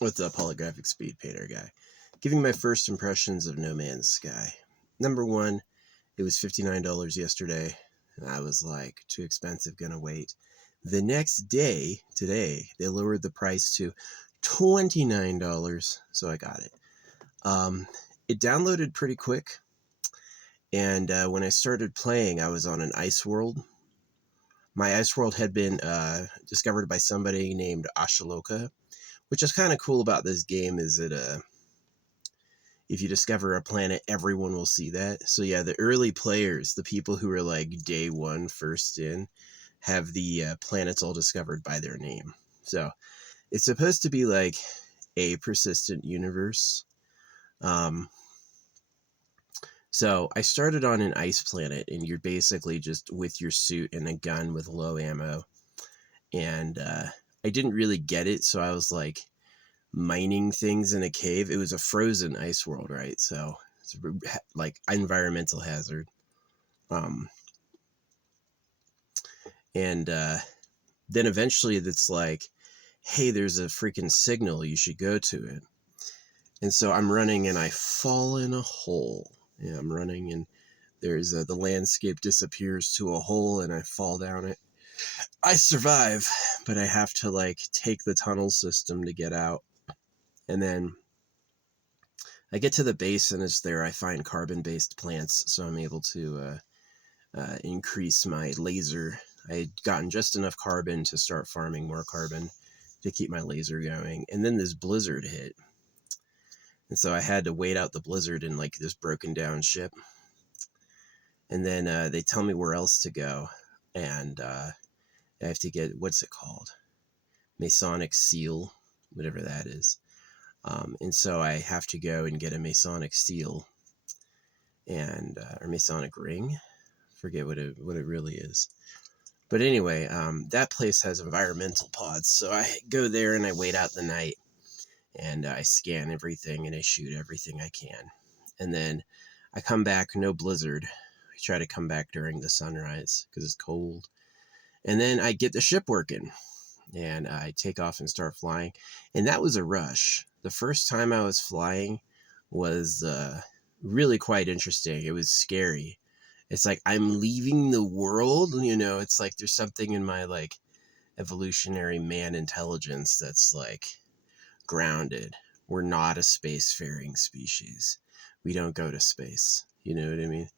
What's up, holographic speed painter guy? Giving my first impressions of No Man's Sky. Number one, it was $59 yesterday, and I was like, too expensive, gonna wait. The next day, today, they lowered the price to $29, so I got it. It downloaded pretty quick, and when I started playing, I was on an ice world. My ice world had been discovered by somebody named Ashaloka, which is kind of cool about this game is that if you discover a planet, everyone will see that. So yeah, the early players, the people who are like day one first in, have the planets all discovered by their name. So it's supposed to be like a persistent universe. So I started on an ice planet, and you're basically just with your suit and a gun with low ammo. And I didn't really get it, so I was like mining things in a cave. It was a frozen ice world, right? So it's like environmental hazard. And then eventually it's like, hey, there's a freaking signal, you should go to it. And so I'm running and I fall in a hole. Yeah, I'm running and there's the landscape disappears to a hole and I fall down it. I survive, but I have to like take the tunnel system to get out. And then I get to the base and it's there I find carbon-based plants, so I'm able to increase my laser. I had gotten just enough carbon to start farming more carbon to keep my laser going. And then this blizzard hit. And so I had to wait out the blizzard in like this broken down ship. And then they tell me where else to go. And I have to get, what's it called? Masonic seal, whatever that is. And so I have to go and get a Masonic seal and or Masonic ring. Forget what it really is. But anyway, that place has environmental pods, so I go there and I wait out the night, and I scan everything and I shoot everything I can. And then I come back, no blizzard. I try to come back during the sunrise because it's cold. And then I get the ship working, and I take off and start flying. And that was a rush. The first time I was flying was really quite interesting. It was scary. It's like I'm leaving the world, you know, it's like there's something in my like evolutionary man intelligence that's like grounded. We're not a spacefaring species. We don't go to space. You know what I mean?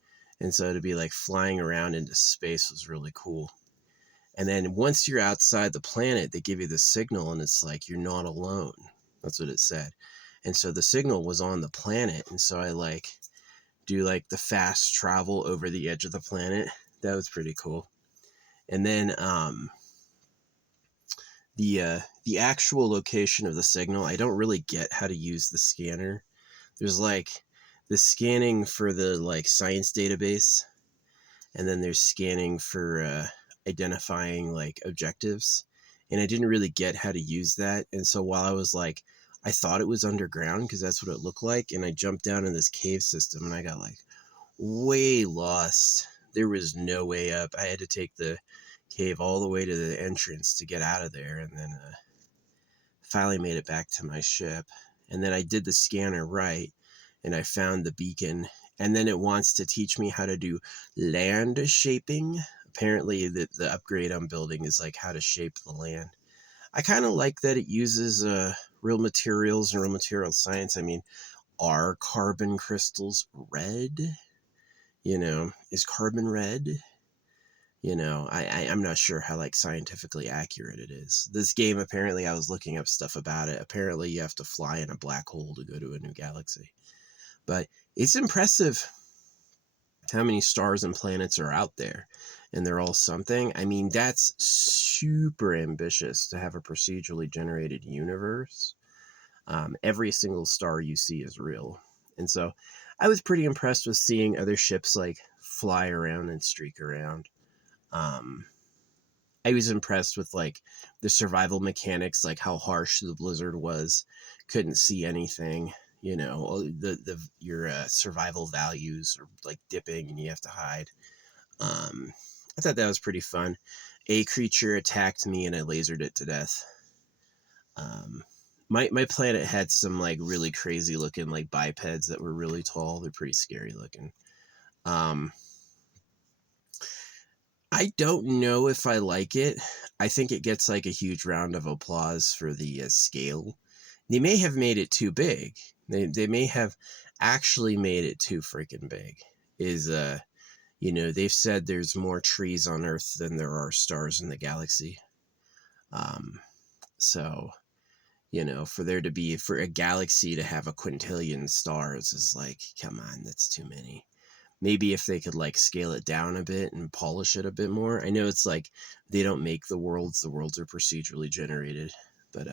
And so to be like flying around into space was really cool. And then once you're outside the planet, they give you the signal and it's like you're not alone. That's what it said. And so the signal was on the planet. And so I like do like the fast travel over the edge of the planet. That was pretty cool. And then the actual location of the signal, I don't really get how to use the scanner. There's like the scanning for the like science database, and then there's scanning for identifying like objectives. And I didn't really get how to use that. And so while I was like, I thought it was underground because that's what it looked like. And I jumped down in this cave system and I got like way lost. There was no way up. I had to take the cave all the way to the entrance to get out of there. And then finally made it back to my ship. And then I did the scanner right and I found the beacon. And then it wants to teach me how to do land shaping. Apparently the upgrade I'm building is like how to shape the land. I kind of like that it uses real materials and real material science. I mean, are carbon crystals red? You know, is carbon red? You know, I'm not sure how like scientifically accurate it is. This game, apparently I was looking up stuff about it. Apparently you have to fly in a black hole to go to a new galaxy. But it's impressive how many stars and planets are out there. And they're all something. I mean, that's super ambitious to have a procedurally generated universe. Every single star you see is real. And so I was pretty impressed with seeing other ships like fly around and streak around. I was impressed with like the survival mechanics, like how harsh the blizzard was. Couldn't see anything. You know, your survival values are like dipping and you have to hide. I thought that was pretty fun. A creature attacked me and I lasered it to death. my planet had some like really crazy looking like bipeds that were really tall. They're pretty scary looking. I don't know if I like it. I think it gets like a huge round of applause for the scale. They may have made it too big. They may have actually made it too freaking big. Is they've said there's more trees on Earth than there are stars in the galaxy. So for a galaxy to have a quintillion stars is like, come on, that's too many. Maybe if they could like scale it down a bit and polish it a bit more. I know it's like they don't make the worlds are procedurally generated. But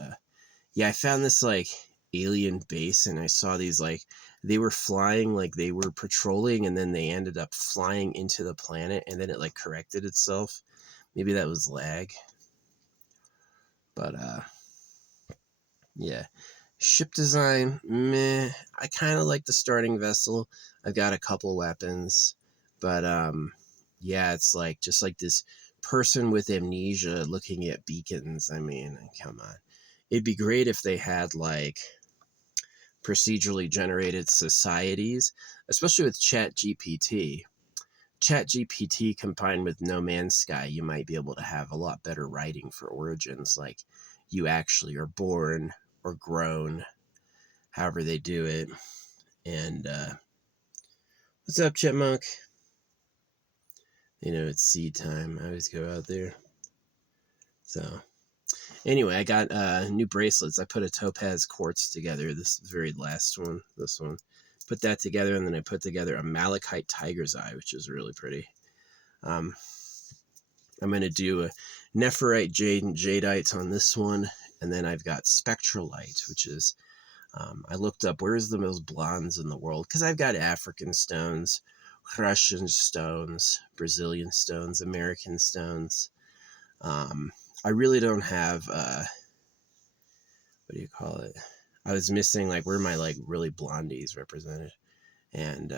yeah, I found this like alien base and I saw these like they were flying, like they were patrolling, and then they ended up flying into the planet and then it like corrected itself. Maybe that was lag. But yeah. Ship design, meh. I kind of like the starting vessel. I've got a couple weapons, but yeah, it's like just like this person with amnesia looking at beacons. I mean, come on. It'd be great if they had like procedurally generated societies, especially with ChatGPT. ChatGPT combined with No Man's Sky, you might be able to have a lot better writing for origins, like you actually are born or grown, however they do it. And what's up, Chipmunk? It's seed time. I always go out there. So anyway, I got new bracelets. I put a topaz quartz together, this very last one, this one. Put that together, and then I put together a malachite tiger's eye, which is really pretty. I'm going to do a nephrite jade and jadeite on this one, and then I've got spectralite, which is I looked up where's the most blondes in the world, because I've got African stones, Russian stones, Brazilian stones, American stones. I really don't have what do you call it? I was missing like where my like really blondies represented, and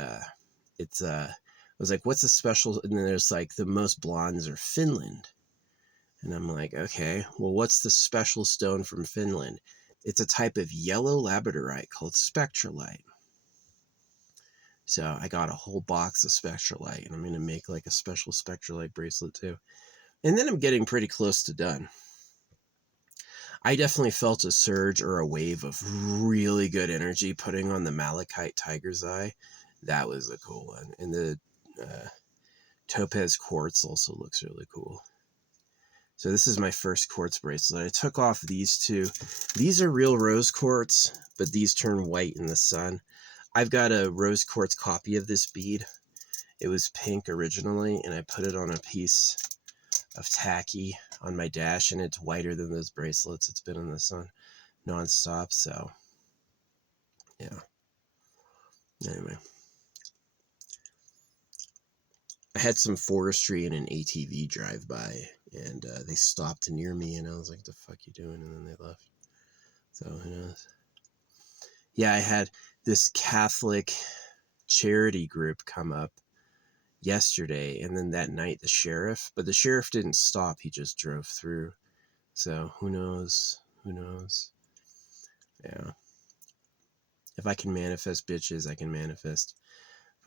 it's I was like, what's a special? And then there's like the most blondes are Finland, and I'm like, okay, well, what's the special stone from Finland? It's a type of yellow labradorite called spectralite. So I got a whole box of spectralite, and I'm going to make like a special spectralite bracelet too. And then I'm getting pretty close to done. I definitely felt a surge or a wave of really good energy putting on the malachite tiger's eye. That was a cool one. And the topaz quartz also looks really cool. So this is my first quartz bracelet. I took off these two. These are real rose quartz, but these turn white in the sun. I've got a rose quartz copy of this bead. It was pink originally, and I put it on a piece of tacky on my dash, and it's whiter than those bracelets. It's been in the sun nonstop, so yeah. Anyway. I had some forestry and an ATV drive by, and they stopped near me, and I was like, the fuck you doing? And then they left. So who knows? Yeah, I had this Catholic charity group come up yesterday, and then that night the sheriff didn't stop. He just drove through. So who knows? Yeah. If I can manifest bitches, I can manifest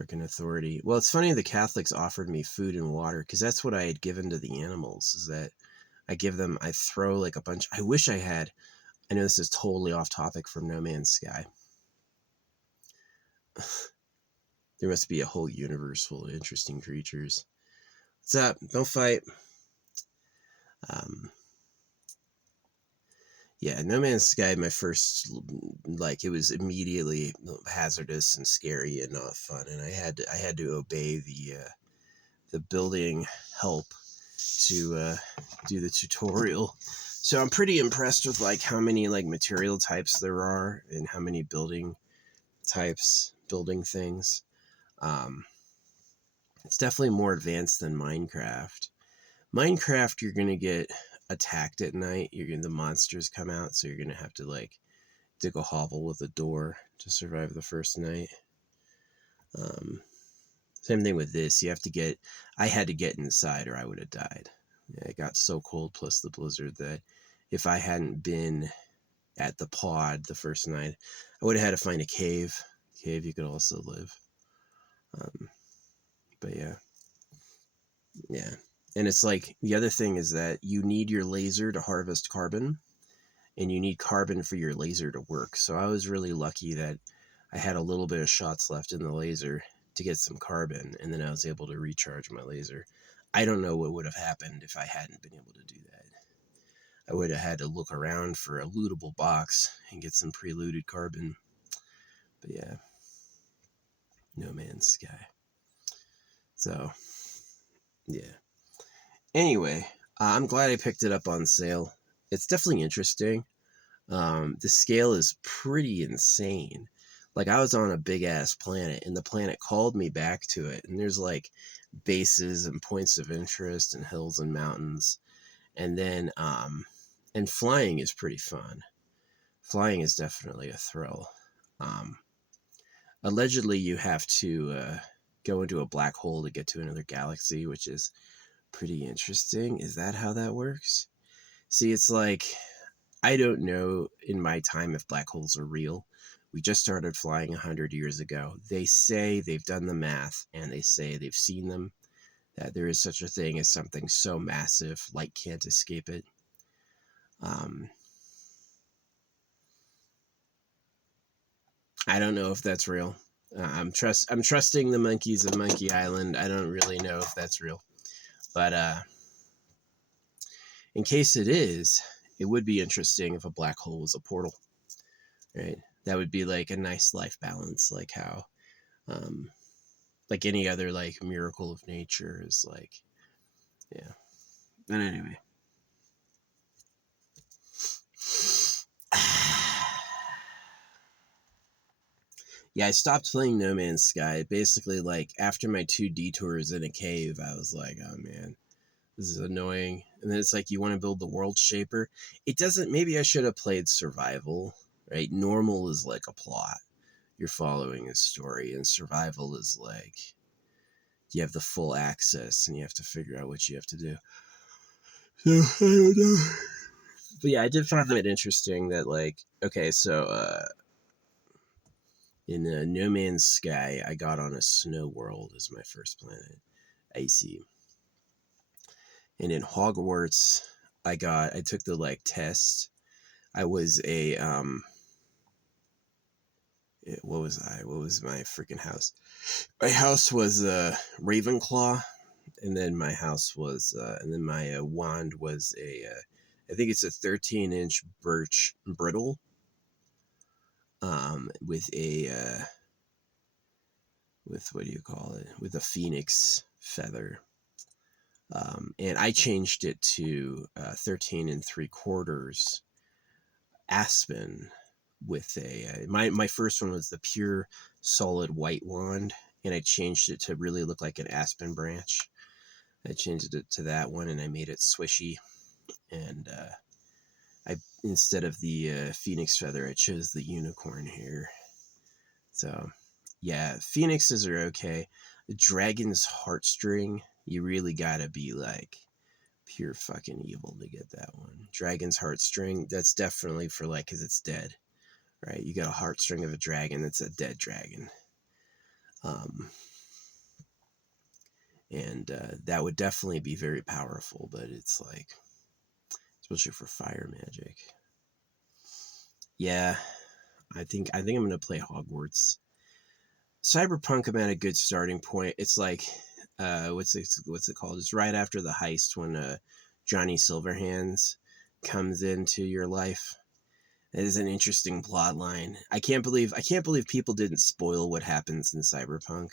freaking authority. Well, it's funny the Catholics offered me food and water, because that's what I had given to the animals, is that I throw like a bunch. I wish I had. I know this is totally off topic from No Man's Sky. There must be a whole universe full of interesting creatures. What's up? Don't fight. Yeah, No Man's Sky, my first, like, it was immediately hazardous and scary and not fun, and I had to obey the building help to do the tutorial. So I'm pretty impressed with like how many like material types there are and how many building things. It's definitely more advanced than Minecraft. Minecraft, you're gonna get attacked at night. The monsters come out, so you're gonna have to like dig a hovel with a door to survive the first night. Same thing with this. I had to get inside or I would have died. Yeah, it got so cold plus the blizzard that if I hadn't been at the pod the first night. I would have had to find a cave. Cave you could also live. But yeah. And it's like the other thing is that you need your laser to harvest carbon, and you need carbon for your laser to work. So I was really lucky that I had a little bit of shots left in the laser to get some carbon, and then I was able to recharge my laser. I don't know what would have happened if I hadn't been able to do that. I would have had to look around for a lootable box and get some pre-looted carbon. But yeah, No Man's Sky. So, yeah. Anyway, I'm glad I picked it up on sale. It's definitely interesting. The scale is pretty insane. Like, I was on a big ass planet, and the planet called me back to it, and there's like bases and points of interest and hills and mountains. And then and flying is pretty fun. Flying is definitely a thrill. Allegedly you have to go into a black hole to get to another galaxy, which is pretty interesting. Is that how that works? See, it's like, I don't know in my time if black holes are real. We just started flying 100 years ago. They say they've done the math, and they say they've seen them, that there is such a thing as something so massive, light can't escape it. I don't know if that's real. I'm trusting the monkeys of Monkey Island. I don't really know if that's real. But in case it is, it would be interesting if a black hole was a portal, right? That would be like a nice life balance, like how, like any other like miracle of nature is like, yeah. But anyway. Yeah, I stopped playing No Man's Sky. Basically, like, after my 2 detours in a cave, I was like, oh man, this is annoying. And then it's like, you want to build the world shaper. It doesn't, maybe I should have played survival, right? Normal is like a plot. You're following a story, and survival is like, you have the full access and you have to figure out what you have to do. So, I don't know. But yeah, I did find it interesting that, like, okay, so, in No Man's Sky, I got on a snow world as my first planet, Icy. And in Hogwarts, I took the like test. I was a what was I? What was my freaking house? My house was Ravenclaw, and then my house was and then my wand was I think it's a 13-inch birch brittle, with a with what do you call it? With a phoenix feather. And I changed it to 13 3/4 aspen with my first one was the pure solid white wand, and I changed it to really look like an aspen branch. I changed it to that one, and I made it swishy, and I instead of the phoenix feather, I chose the unicorn hair. So yeah, phoenixes are okay. The dragon's heartstring, you really gotta be like pure fucking evil to get that one. Dragon's heartstring, that's definitely for like, because it's dead, right? You got a heartstring of a dragon that's a dead dragon. And that would definitely be very powerful, but it's like, especially for fire magic. Yeah, I think I'm gonna play Hogwarts. Cyberpunk, I'm at a good starting point. It's like, what's it called? It's right after the heist when Johnny Silverhands comes into your life. It is an interesting plot line. I can't believe people didn't spoil what happens in Cyberpunk,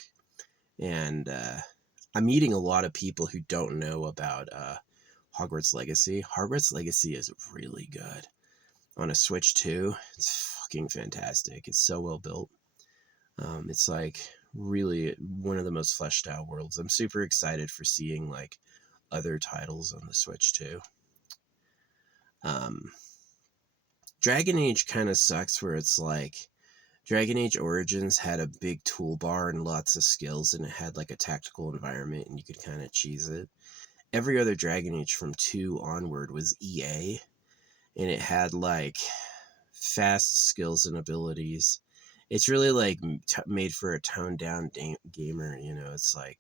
and I'm meeting a lot of people who don't know about Hogwarts Legacy. Hogwarts Legacy is really good on a Switch 2. It's fucking fantastic. It's so well built. It's like really one of the most fleshed out worlds. I'm super excited for seeing like other titles on the Switch too. Dragon Age kind of sucks where it's like Dragon Age Origins had a big toolbar and lots of skills, and it had like a tactical environment and you could kind of cheese it. Every other Dragon Age from 2 onward was EA, and it had like fast skills and abilities. It's really like made for a toned down gamer. You know, it's like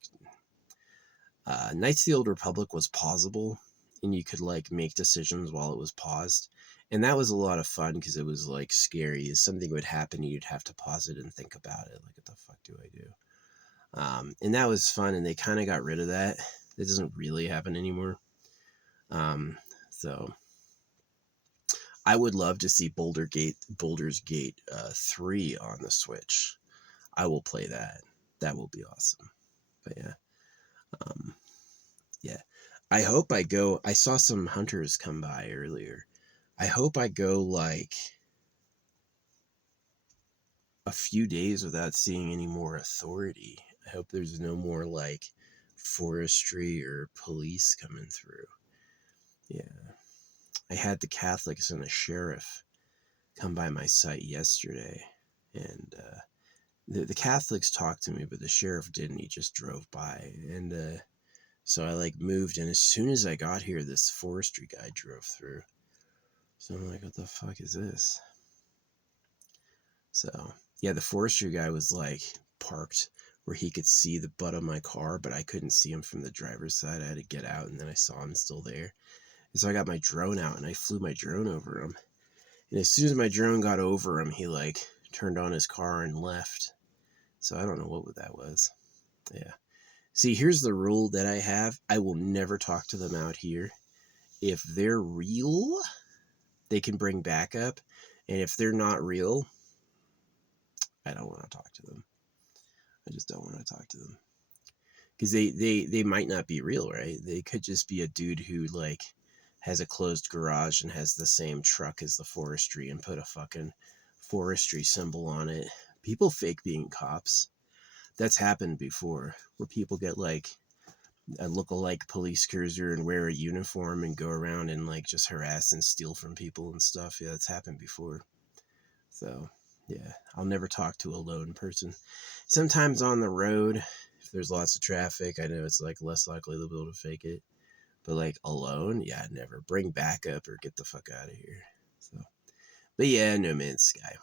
Knights of the Old Republic was pausable, and you could like make decisions while it was paused, and that was a lot of fun because it was like scary. Something would happen, and you'd have to pause it and think about it. Like, what the fuck do I do? And that was fun, and they kind of got rid of that. It doesn't really happen anymore. So I would love to see Baldur's Gate 3 on the Switch. I will play that. That will be awesome. But yeah. Yeah. I hope I go. I saw some hunters come by earlier. I hope I go like a few days without seeing any more authority. I hope there's no more like forestry or police coming through. Yeah. I had the Catholics and a sheriff come by my site yesterday, and the Catholics talked to me, but the sheriff didn't. He just drove by, and so I like moved, and as soon as I got here, this forestry guy drove through. So I'm like, what the fuck is this? So yeah, the forestry guy was like parked where he could see the butt of my car, but I couldn't see him from the driver's side. I had to get out, and then I saw him still there. And so I got my drone out, and I flew my drone over him. And as soon as my drone got over him, he like turned on his car and left. So I don't know what that was. Yeah. See, here's the rule that I have. I will never talk to them out here. If they're real, they can bring backup. And if they're not real, I don't want to talk to them. I just don't want to talk to them. Because they might not be real, right? They could just be a dude who like has a closed garage and has the same truck as the forestry and put a fucking forestry symbol on it. People fake being cops. That's happened before, where people get like a look-alike police cruiser and wear a uniform and go around and like just harass and steal from people and stuff. Yeah, that's happened before. So yeah, I'll never talk to a lone person. Sometimes on the road, if there's lots of traffic, I know it's like less likely they'll be able to fake it. But like alone, yeah, never. Bring backup or get the fuck out of here. So, but yeah, No Man's Sky.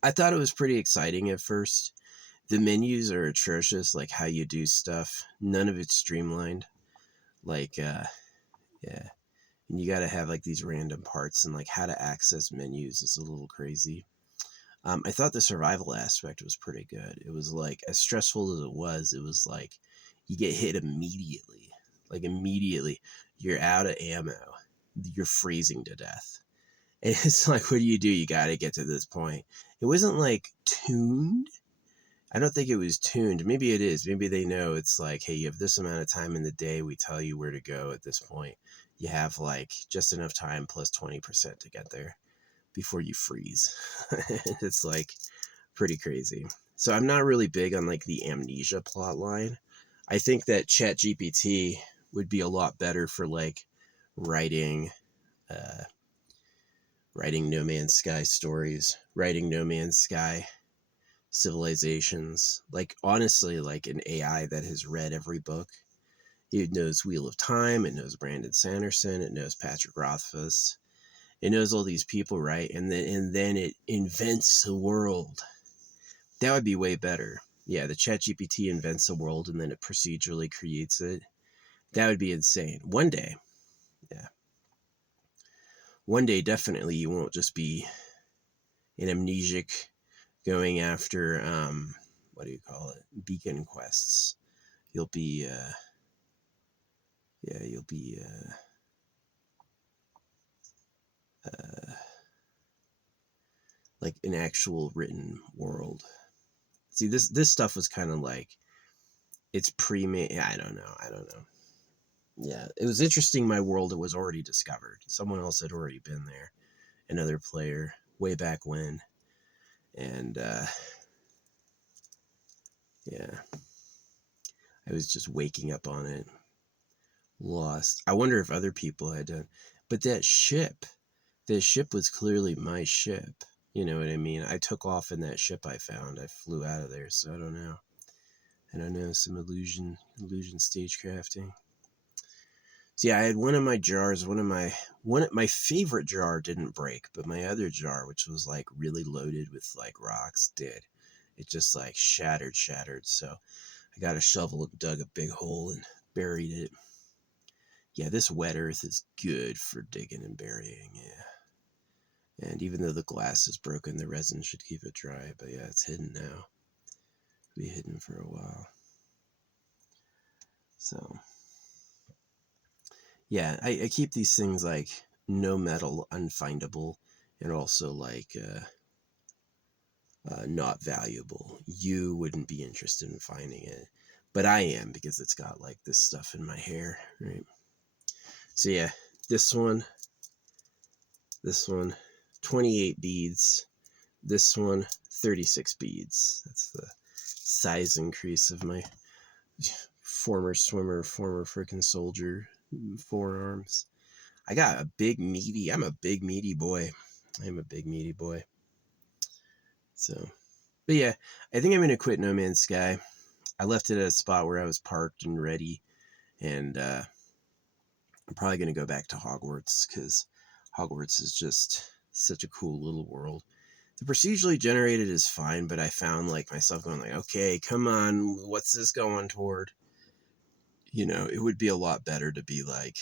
I thought it was pretty exciting at first. The menus are atrocious, like how you do stuff. None of it's streamlined. Like, yeah. And you got to have like these random parts, and like how to access menus is a little crazy. I thought the survival aspect was pretty good. It was like, as stressful as it was like you get hit immediately. Like immediately, you're out of ammo. You're freezing to death. And it's like, what do? You got to get to this point. It wasn't like tuned. I don't think it was tuned. Maybe it is. Maybe they know it's like, hey, you have this amount of time in the day. We tell you where to go at this point. You have like just enough time plus 20% to get there before you freeze. It's like pretty crazy. So I'm not really big on like the amnesia plot line. I think that ChatGPT would be a lot better for like writing No Man's Sky stories, writing No Man's Sky civilizations. Like honestly, like an AI that has read every book. It knows Wheel of Time, it knows Brandon Sanderson, it knows Patrick Rothfuss, it knows all these people, right? And then it invents a world. That would be way better. Yeah, the ChatGPT invents a world and then it procedurally creates it. That would be insane. One day, yeah. One day, definitely, you won't just be an amnesiac going after, what do you call it? Beacon quests. You'll be, you'll be, like an actual written world. See, this stuff was kind of like, it's pre-made. I don't know. Yeah, it was interesting. My world, it was already discovered. Someone else had already been there, another player way back when, and yeah, I was just waking up on it, lost. I wonder if other people had done, but that ship was clearly my ship. You know what I mean? I took off in that ship I found. I flew out of there, so I don't know. Some illusion stagecrafting. So yeah, I had one of my jars, my favorite jar didn't break, but my other jar, which was like really loaded with like rocks, did. It just like shattered. So I got a shovel and dug a big hole and buried it. Yeah, this wet earth is good for digging and burying, yeah. And even though the glass is broken, the resin should keep it dry. But yeah, it's hidden now. It'll be hidden for a while. So yeah, I keep these things like no metal, unfindable, and also like not valuable. You wouldn't be interested in finding it, but I am because it's got like this stuff in my hair, right? So yeah, this one, 28 beads. This one, 36 beads. That's the size increase of my former swimmer, former freaking soldier forearms. I'm a big meaty boy. I am a big meaty boy. So, but yeah, I think I'm going to quit No Man's Sky. I left it at a spot where I was parked and ready. And I'm probably going to go back to Hogwarts because Hogwarts is just such a cool little world. The procedurally generated is fine, but I found like myself going like, okay, come on, what's this going toward? You know, it would be a lot better to be like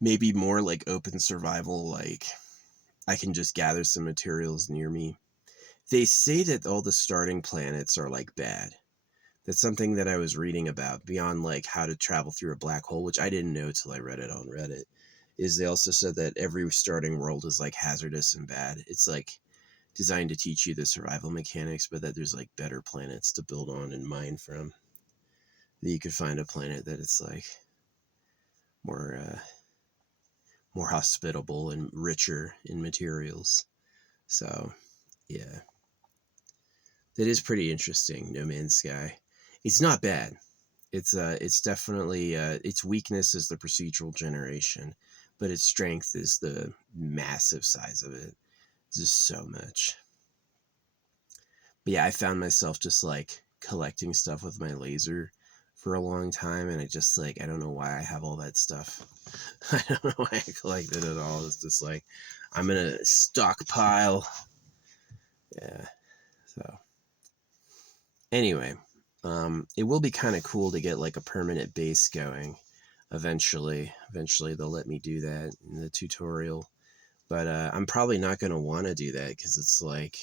maybe more like open survival, like I can just gather some materials near me. They say that all the starting planets are like bad. That's something that I was reading about beyond like how to travel through a black hole, which I didn't know till I read it on Reddit. Is they also said that every starting world is like hazardous and bad. It's like designed to teach you the survival mechanics, but that there's like better planets to build on and mine from. That you could find a planet that it's like more more hospitable and richer in materials. So yeah, that is pretty interesting. No Man's Sky. It's not bad. It's definitely its weakness is the procedural generation, but its strength is the massive size of it. Just so much. But yeah, I found myself just like collecting stuff with my laser for a long time, and I just like I don't know why I have all that stuff. I don't know why I collect it at all. It's just like I'm gonna stockpile. Yeah. So anyway, it will be kind of cool to get like a permanent base going eventually. Eventually they'll let me do that in the tutorial. But I'm probably not going to want to do that because it's like,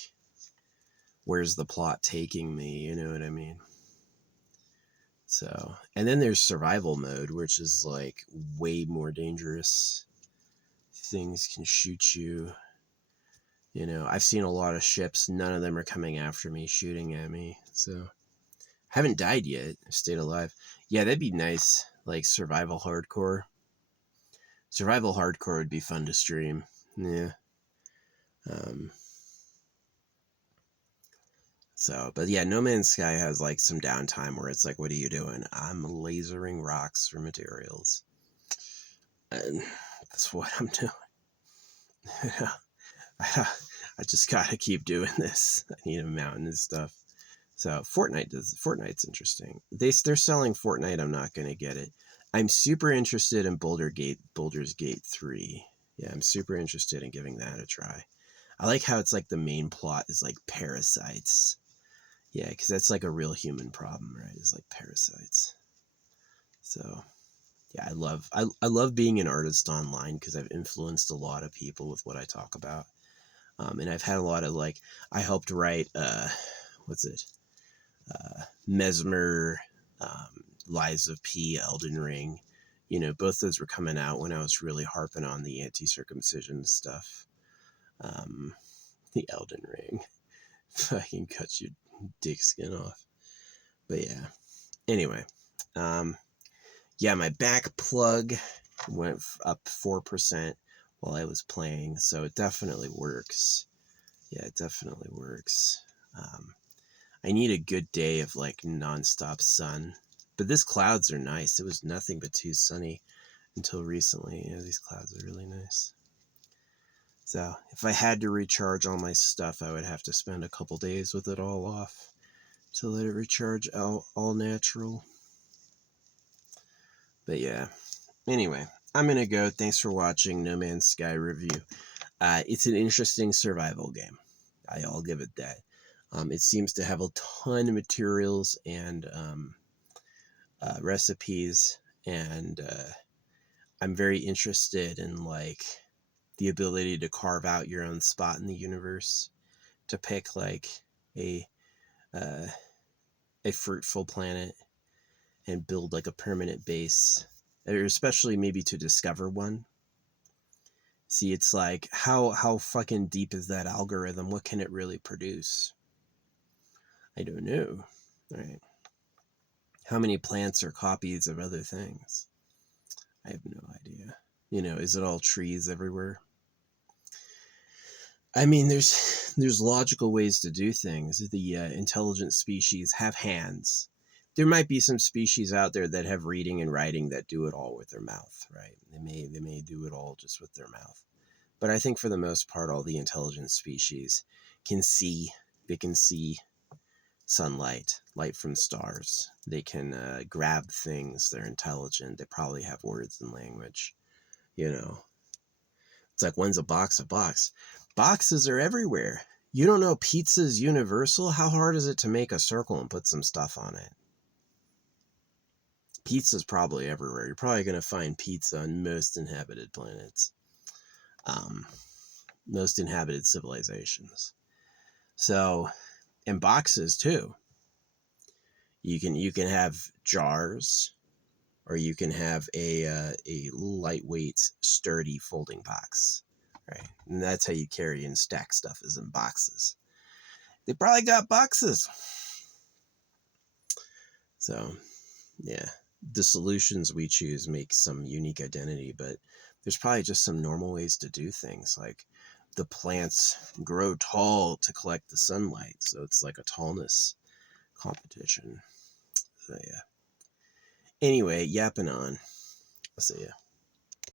where's the plot taking me? You know what I mean? So, and then there's survival mode, which is like way more dangerous. Things can shoot you. You know, I've seen a lot of ships. None of them are coming after me, shooting at me. So, I haven't died yet. I've stayed alive. Yeah, that'd be nice. Like survival hardcore. Survival hardcore would be fun to stream. Yeah. Um, so, but yeah, No Man's Sky has like some downtime where it's like, what are you doing? I'm lasering rocks for materials. And that's what I'm doing. I just gotta keep doing this. I need a mountain and stuff. So Fortnite's interesting. They're selling Fortnite. I'm not gonna get it. I'm super interested in Baldur's Gate 3. Yeah, I'm super interested in giving that a try. I like how it's like the main plot is like parasites. Yeah, because that's like a real human problem, right? It's like parasites. So yeah, I love being an artist online because I've influenced a lot of people with what I talk about. And I've had a lot of like I helped write what's it? Mesmer, Lies of P, Elden Ring. You know, both those were coming out when I was really harping on the anti-circumcision stuff. The Elden Ring fucking cuts your dick skin off. But yeah. Anyway, yeah, my back plug went up 4% while I was playing, so it definitely works. Yeah, it definitely works. I need a good day of like nonstop sun. But these clouds are nice. It was nothing but too sunny until recently. Yeah, these clouds are really nice. So if I had to recharge all my stuff, I would have to spend a couple days with it all off to let it recharge all natural. But yeah. Anyway, I'm gonna go. Thanks for watching No Man's Sky review. It's an interesting survival game. I'll give it that. It seems to have a ton of materials and recipes, and I'm very interested in like the ability to carve out your own spot in the universe, to pick like a uh, a fruitful planet and build like a permanent base, or especially maybe to discover one. See, it's like how fucking deep is that algorithm? What can it really produce? I don't know. All right. How many plants are copies of other things? I have no idea. Is it all trees everywhere? I mean, there's logical ways to do things. The intelligent species have hands. There might be some species out there that have reading and writing that do it all with their mouth, right? They may do it all just with their mouth. But I think for the most part, all the intelligent species can see. They can see sunlight, light from stars. They can grab things. They're intelligent. They probably have words and language. You know, it's like, when's a box a box? Boxes are everywhere. You don't know pizza's universal? How hard is it to make a circle and put some stuff on it? Pizza's probably everywhere. You're probably going to find pizza on most inhabited planets, um, most inhabited civilizations. So, and boxes too. You can have jars, or you can have a lightweight, sturdy folding box, right? And that's how you carry and stack stuff, is in boxes. They probably got boxes. So, yeah, the solutions we choose make some unique identity, but there's probably just some normal ways to do things. Like the plants grow tall to collect the sunlight, so it's like a tallness competition. So, yeah. Anyway, yapping on. I'll see ya.